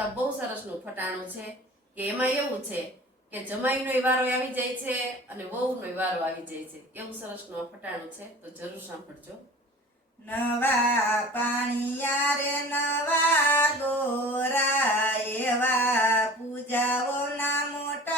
કરતાં બહુ સરસનું ફટાણું છે કે એમાં એવું છે કે જમાઈનો વારો આવી જાય છે અને વહુનો વારો આવી જાય છે. એવું સરસનું આ ફટાણું છે? તો જરૂર સાંભળજો. નવા પાણીયા રે નવા ગોરા, એવા પૂજાઓના મોટા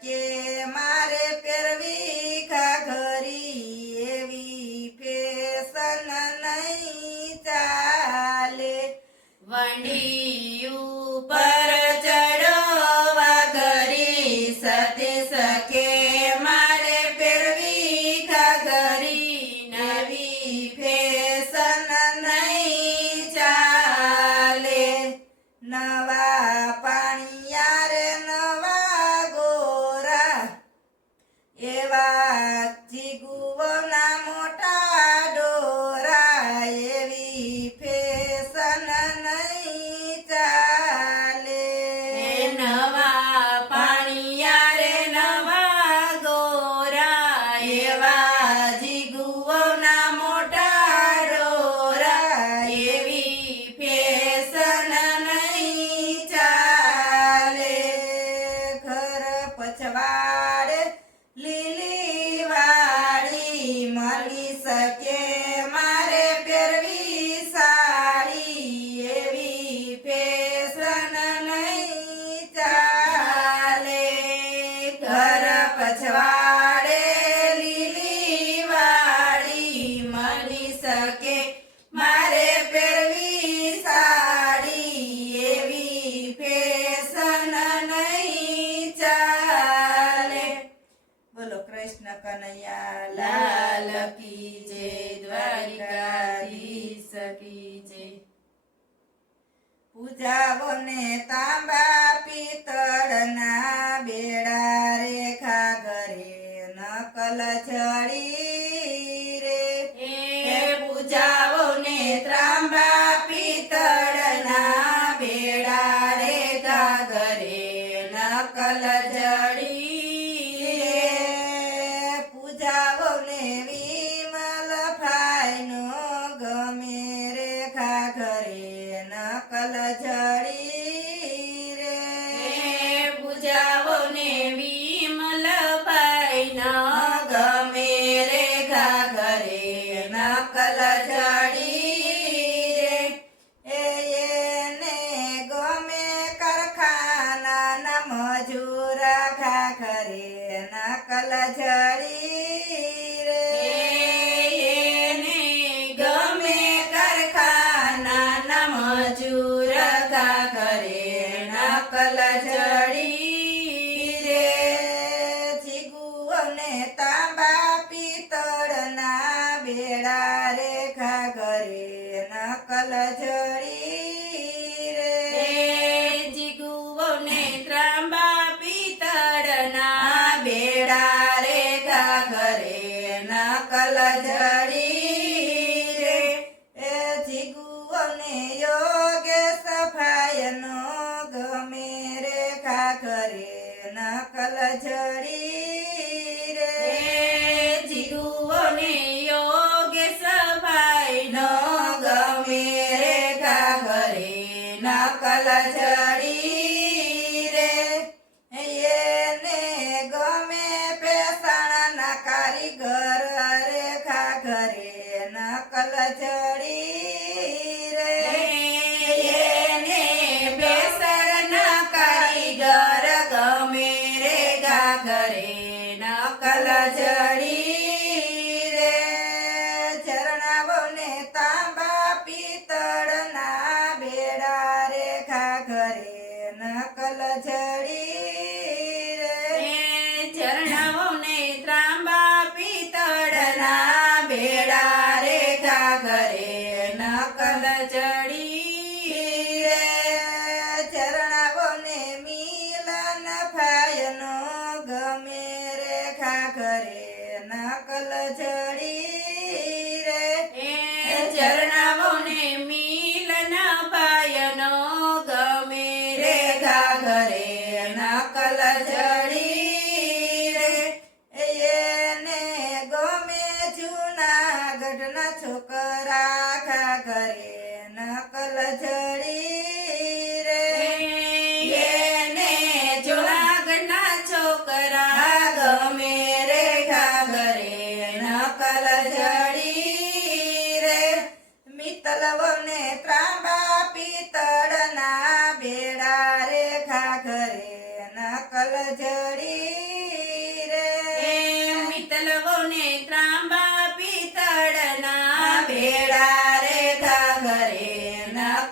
કે મારે પેરવી ઘાઘરી એવી ફેશન નહીં ચાલે. વણી ઉપર ચડવા ઘરી સતી શકે કનૈયા ને તાંબા પિત્તળના બેડા રેખા ઘરે નકલ ચડી રે. એ ને ત્રાંબા me vi. ಬೇಡ કલ ચડી ન કલ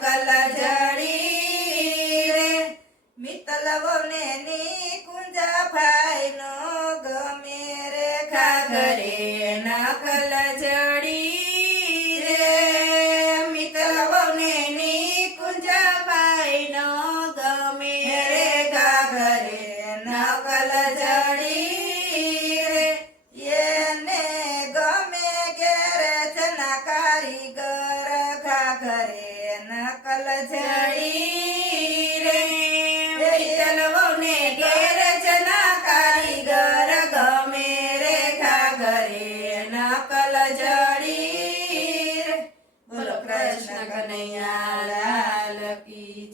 ಕಲ જડી રે વિઠ્ઠલવને ઘેર જના કારીગર ગમે રે, ઘાઘરે નકલ જડી બોલો કૃષ્ણ કનૈયા લાલ કી